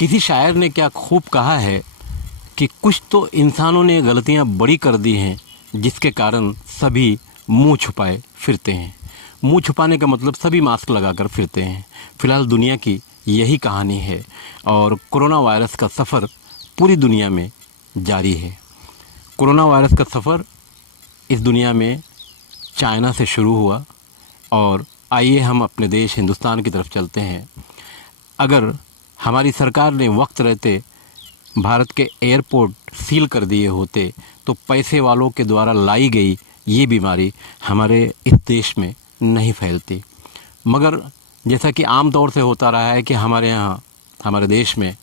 किसी शायर ने क्या खूब कहा है कि कुछ तो इंसानों ने गलतियां बड़ी कर दी हैं जिसके कारण सभी मुंह छुपाए फिरते हैं। मुंह छुपाने का मतलब सभी मास्क लगाकर फिरते हैं। फिलहाल दुनिया की यही कहानी है और कोरोना वायरस का सफ़र पूरी दुनिया में जारी है। कोरोना वायरस का सफ़र इस दुनिया में चाइना से शुरू हुआ और आइए हम अपने देश हिंदुस्तान की तरफ चलते हैं। अगर हमारी सरकार ने वक्त रहते भारत के एयरपोर्ट सील कर दिए होते तो पैसे वालों के द्वारा लाई गई ये बीमारी हमारे इस देश में नहीं फैलती। मगर जैसा कि आम तौर से होता रहा है कि हमारे यहाँ हमारे देश में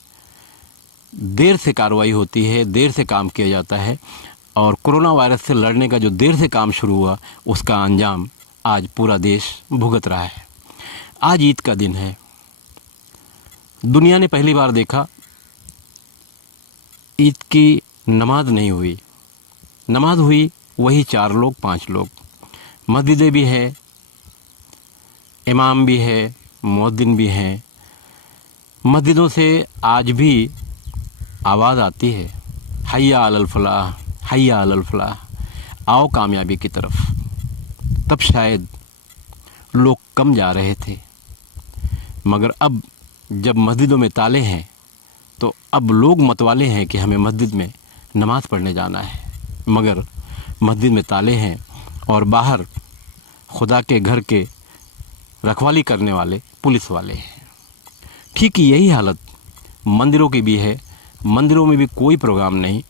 देर से कार्रवाई होती है, देर से काम किया जाता है और कोरोना वायरस से लड़ने का जो देर से काम शुरू हुआ उसका अंजाम आज पूरा देश भुगत रहा है। आज ईद का दिन है। दुनिया ने पहली बार देखा ईद की नमाज नहीं हुई। नमाज हुई वही 4 लोग 5 लोग। मस्जिदें भी है, इमाम भी है, मुअद्दिन भी हैं। मस्जिदों से आज भी आवाज़ आती है, हय्या अलल फलाह, हय्या अलल फलाह, आओ कामयाबी की तरफ। तब शायद लोग कम जा रहे थे, मगर अब जब मस्जिदों में ताले हैं तो अब लोग मतवाले हैं कि हमें मस्जिद में नमाज़ पढ़ने जाना है, मगर मस्जिद में ताले हैं और बाहर खुदा के घर के रखवाली करने वाले पुलिस वाले हैं। ठीक यही हालत मंदिरों की भी है। मंदिरों में भी कोई प्रोग्राम नहीं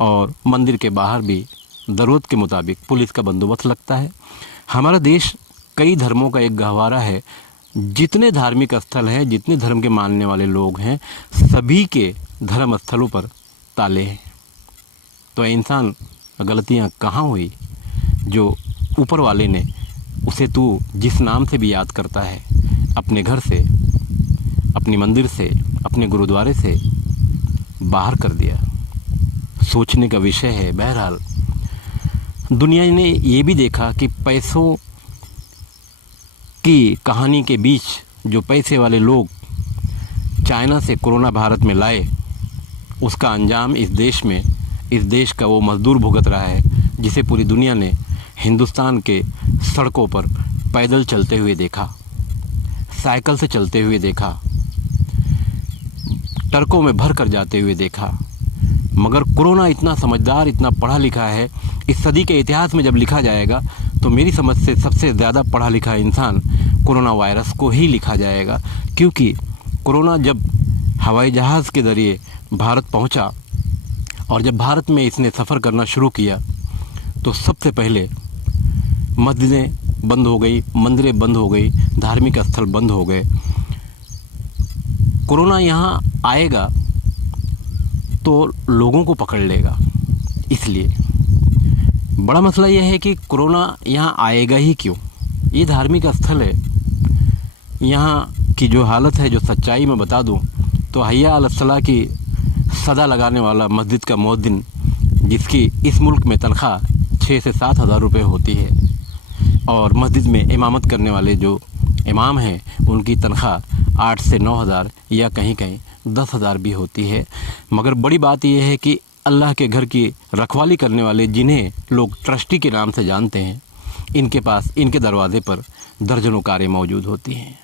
और मंदिर के बाहर भी ज़रूरत के मुताबिक पुलिस का बंदोबस्त लगता है। हमारा देश कई धर्मों का एक गहवारा है। जितने धार्मिक स्थल हैं, जितने धर्म के मानने वाले लोग हैं, सभी के धर्म स्थलों पर ताले हैं। तो इंसान गलतियां कहाँ हुई जो ऊपर वाले ने उसे तू जिस नाम से भी याद करता है अपने घर से, अपनी मंदिर से, अपने गुरुद्वारे से बाहर कर दिया। सोचने का विषय है। बहरहाल दुनिया ने ये भी देखा कि पैसों की कहानी के बीच जो पैसे वाले लोग चाइना से कोरोना भारत में लाए उसका अंजाम इस देश का वो मजदूर भुगत रहा है जिसे पूरी दुनिया ने हिंदुस्तान के सड़कों पर पैदल चलते हुए देखा, साइकिल से चलते हुए देखा, ट्रकों में भर कर जाते हुए देखा। मगर कोरोना इतना समझदार, इतना पढ़ा लिखा है। इस सदी के इतिहास में जब लिखा जाएगा तो मेरी समझ से सबसे ज़्यादा पढ़ा लिखा इंसान कोरोना वायरस को ही लिखा जाएगा, क्योंकि कोरोना जब हवाई जहाज़ के ज़रिए भारत पहुंचा और जब भारत में इसने सफ़र करना शुरू किया तो सबसे पहले मस्जिदें बंद हो गई, मंदिरें बंद हो गई, धार्मिक स्थल बंद हो गए। कोरोना यहाँ आएगा तो लोगों को पकड़ लेगा। इसलिए बड़ा मसला यह है कि कोरोना यहाँ आएगा ही क्यों। ये धार्मिक स्थल है। यहाँ की जो हालत है, जो सच्चाई मैं बता दूँ तो हय्या अलल सलाह की सदा लगाने वाला मस्जिद का मुअद्दिन, जिसकी इस मुल्क में तनख्वाह 6 से 7 हज़ार रुपये होती है और मस्जिद में इमामत करने वाले जो इमाम हैं उनकी तनख्वाह 8 से 9 हज़ार या कहीं कहीं 10 हज़ार भी होती है। मगर बड़ी बात यह है कि अल्लाह के घर की रखवाली करने वाले, जिन्हें लोग ट्रस्टी के नाम से जानते हैं, इनके पास, इनके दरवाजे पर दर्जनों कारें मौजूद होती हैं।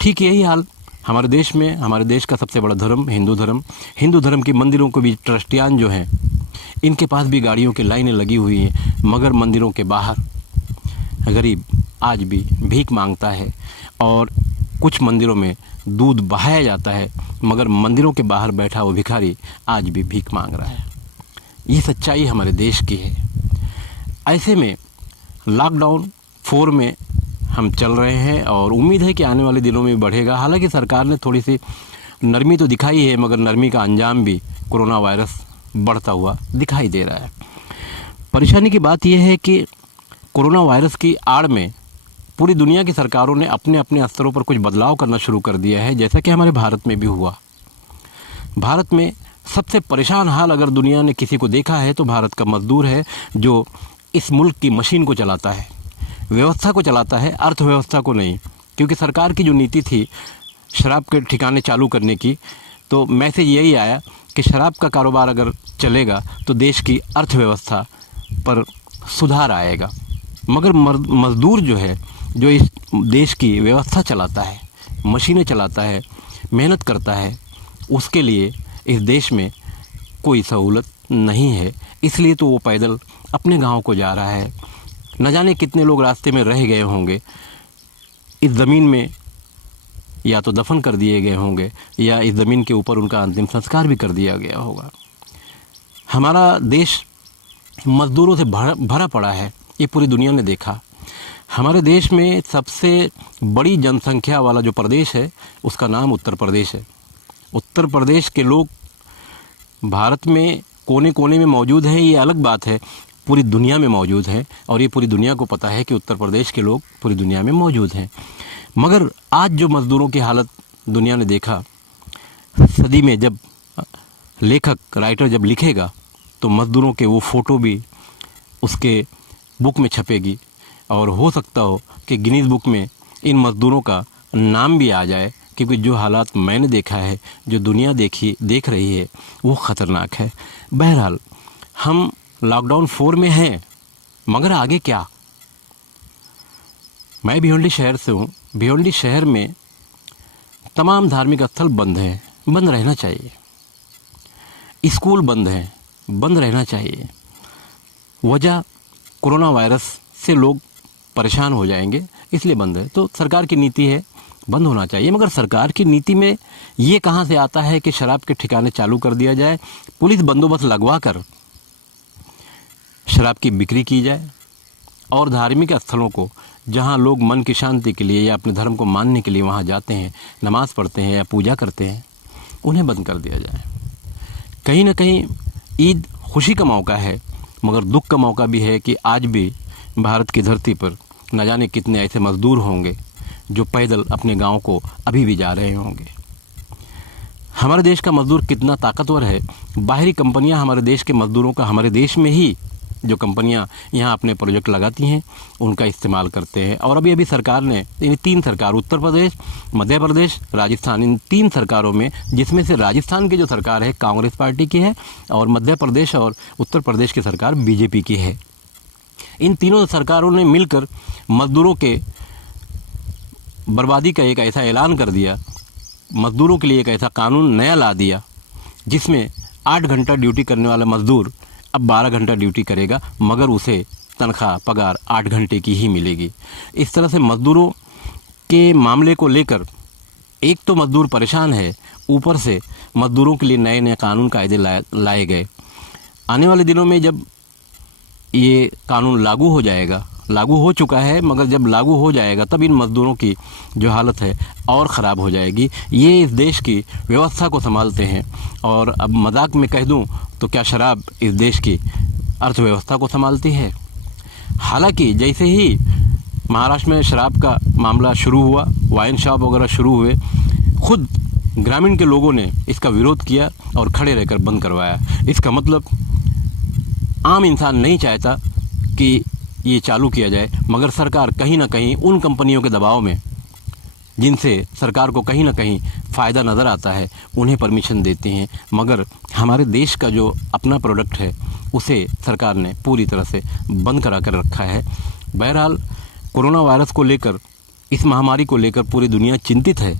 ठीक यही हाल हमारे देश में, हमारे देश का सबसे बड़ा धर्म हिंदू धर्म के मंदिरों को भी ट्रस्टियान जो हैं इनके पास भी गाड़ियों की लाइनें लगी हुई हैं, मगर मंदिरों के बाहर गरीब आज भी भीख मांगता है और कुछ मंदिरों में दूध बहाया जाता है, मगर मंदिरों के बाहर बैठा वो भिखारी आज भी भीख मांग रहा है। ये सच्चाई हमारे देश की है। ऐसे में लॉकडाउन 4 में हम चल रहे हैं और उम्मीद है कि आने वाले दिनों में बढ़ेगा। हालांकि सरकार ने थोड़ी सी नरमी तो दिखाई है, मगर नरमी का अंजाम भी कोरोना वायरस बढ़ता हुआ दिखाई दे रहा है। परेशानी की बात यह है कि कोरोना वायरस की आड़ में पूरी दुनिया की सरकारों ने अपने अपने स्तरों पर कुछ बदलाव करना शुरू कर दिया है, जैसा कि हमारे भारत में भी हुआ। भारत में सबसे परेशान हाल अगर दुनिया ने किसी को देखा है तो भारत का मजदूर है, जो इस मुल्क की मशीन को चलाता है, व्यवस्था को चलाता है, अर्थव्यवस्था को नहीं। क्योंकि सरकार की जो नीति थी शराब के ठिकाने चालू करने की, तो मैसेज यही आया कि शराब का कारोबार अगर चलेगा तो देश की अर्थव्यवस्था पर सुधार आएगा। मगर मज़दूर जो है, जो इस देश की व्यवस्था चलाता है, मशीनें चलाता है, मेहनत करता है, उसके लिए इस देश में कोई सहूलत नहीं है। इसलिए तो वो पैदल अपने गांव को जा रहा है। न जाने कितने लोग रास्ते में रह गए होंगे, इस ज़मीन में या तो दफन कर दिए गए होंगे या इस ज़मीन के ऊपर उनका अंतिम संस्कार भी कर दिया गया होगा। हमारा देश मज़दूरों से भरा पड़ा है, ये पूरी दुनिया ने देखा। हमारे देश में सबसे बड़ी जनसंख्या वाला जो प्रदेश है उसका नाम उत्तर प्रदेश है। उत्तर प्रदेश के लोग भारत में कोने कोने में मौजूद हैं, ये अलग बात है, पूरी दुनिया में मौजूद हैं और ये पूरी दुनिया को पता है कि उत्तर प्रदेश के लोग पूरी दुनिया में मौजूद हैं। मगर आज जो मज़दूरों की हालत दुनिया ने देखा, सदी में जब लेखक राइटर जब लिखेगा तो मज़दूरों के वो फ़ोटो भी उसके बुक में छपेगी और हो सकता हो कि गिनीज़ बुक में इन मज़दूरों का नाम भी आ जाए, क्योंकि जो हालात मैंने देखा है, जो दुनिया देख रही है, वो ख़तरनाक है। बहरहाल हम लॉकडाउन 4 में हैं, मगर आगे क्या? मैं भिवंडी शहर से हूँ। भिवंडी शहर में तमाम धार्मिक स्थल बंद हैं, बंद रहना चाहिए। स्कूल बंद हैं, बंद रहना चाहिए। वजह कोरोना वायरस से लोग परेशान हो जाएंगे, इसलिए बंद है। तो सरकार की नीति है, बंद होना चाहिए। मगर सरकार की नीति में ये कहाँ से आता है कि शराब के ठिकाने चालू कर दिया जाए, पुलिस बंदोबस्त लगवा कर शराब की बिक्री की जाए और धार्मिक स्थलों को, जहाँ लोग मन की शांति के लिए या अपने धर्म को मानने के लिए वहाँ जाते हैं, नमाज़ पढ़ते हैं या पूजा करते हैं, उन्हें बंद कर दिया जाए। कहीं ना कहीं ईद खुशी का मौका है, मगर दुख का मौका भी है कि आज भी भारत की धरती पर न जाने कितने ऐसे मज़दूर होंगे जो पैदल अपने गांव को अभी भी जा रहे होंगे। हमारे देश का मज़दूर कितना ताकतवर है। बाहरी कंपनियां हमारे देश के मज़दूरों का, हमारे देश में ही जो कंपनियां यहाँ अपने प्रोजेक्ट लगाती हैं, उनका इस्तेमाल करते हैं। और अभी सरकार ने इन 3 सरकार, उत्तर प्रदेश, मध्य प्रदेश, राजस्थान, इन 3 सरकारों में, जिसमें से राजस्थान की जो सरकार है कांग्रेस पार्टी की है और मध्य प्रदेश और उत्तर प्रदेश की सरकार बीजेपी की है, इन तीनों सरकारों ने मिलकर मज़दूरों के बर्बादी का एक ऐसा ऐलान कर दिया, मज़दूरों के लिए एक ऐसा कानून नया ला दिया जिसमें 8 घंटा ड्यूटी करने वाला मज़दूर अब 12 घंटा ड्यूटी करेगा, मगर उसे तनख्वाह पगार 8 घंटे की ही मिलेगी। इस तरह से मज़दूरों के मामले को लेकर एक तो मज़दूर परेशान है, ऊपर से मज़दूरों के लिए नए नए कानून कायदे लाए गए। आने वाले दिनों में जब ये कानून लागू हो जाएगा, लागू हो चुका है, मगर जब लागू हो जाएगा तब इन मज़दूरों की जो हालत है और ख़राब हो जाएगी। ये इस देश की व्यवस्था को संभालते हैं और अब मजाक में कह दूं तो क्या शराब इस देश की अर्थव्यवस्था को संभालती है? हालांकि जैसे ही महाराष्ट्र में शराब का मामला शुरू हुआ, वाइन शॉप वगैरह शुरू हुए, खुद ग्रामीण के लोगों ने इसका विरोध किया और खड़े रहकर बंद करवाया। इसका मतलब आम इंसान नहीं चाहता कि ये चालू किया जाए, मगर सरकार कहीं ना कहीं उन कंपनियों के दबाव में, जिनसे सरकार को कहीं ना कहीं फ़ायदा नज़र आता है, उन्हें परमिशन देती हैं। मगर हमारे देश का जो अपना प्रोडक्ट है उसे सरकार ने पूरी तरह से बंद करा कर रखा है। बहरहाल कोरोना वायरस को लेकर, इस महामारी को लेकर पूरी दुनिया चिंतित है।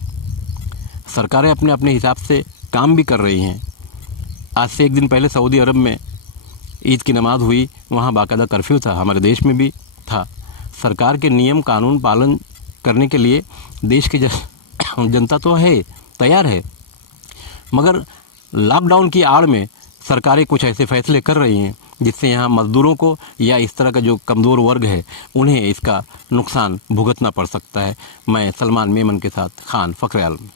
सरकारें अपने अपने हिसाब से काम भी कर रही हैं। आज से 1 दिन पहले सऊदी अरब में ईद की नमाज़ हुई, वहाँ बाकायदा कर्फ्यू था, हमारे देश में भी था। सरकार के नियम कानून पालन करने के लिए देश की जनता तो है, तैयार है, मगर लॉकडाउन की आड़ में सरकारें कुछ ऐसे फैसले कर रही हैं जिससे यहाँ मज़दूरों को या इस तरह का जो कमज़ोर वर्ग है उन्हें इसका नुकसान भुगतना पड़ सकता है। मैं सलमान मेमन के साथ खान फ़खर आलम।